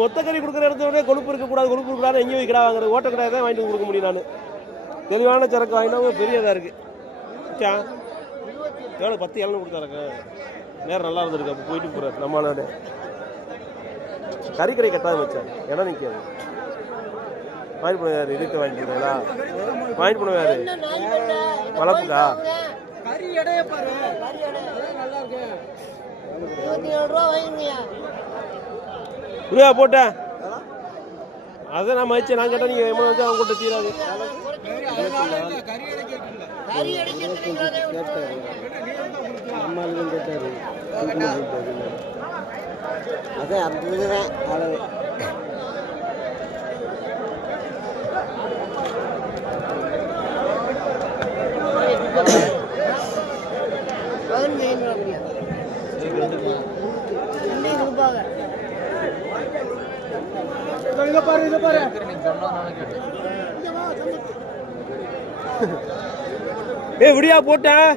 மொத்த கறி கொடுக்குற இடத்துல கொழுப்பு இருக்கக்கூடாது, கொழுப்பு இருக்கக்கூடாது, எங்கேயும் வைக்கிறா வாங்குறது, ஓட்ட கடையை தான் வாங்கிட்டு கொடுக்க முடியும். நான் தெளிவான சரக்கு வாங்கினா பெரியதாக இருக்கு. எவ்வளோ 10 7 கொடுத்தாருங்க. நேரம் நல்லா இருந்திருக்கு. அப்போ போயிட்டு போகிறார் நம்மளோட கறிக்கடை கட்டாது வச்சார். இடம் நிற்காது. வாங்கிட்டு போன யார் இதுக்கு வாங்கிக்கிறீங்களா? வாங்கிட்டு போன யாரு வளர்ப்புக்கா? புரியா போட்டேன். அதை நான் மதிச்சேன். நான் கேட்டேன். நீங்கள் எவ்வளோ வச்சு அவங்க கூட்ட தீராது. அதான் அப்படிதான் அளவு. விடியா போட்டேன்.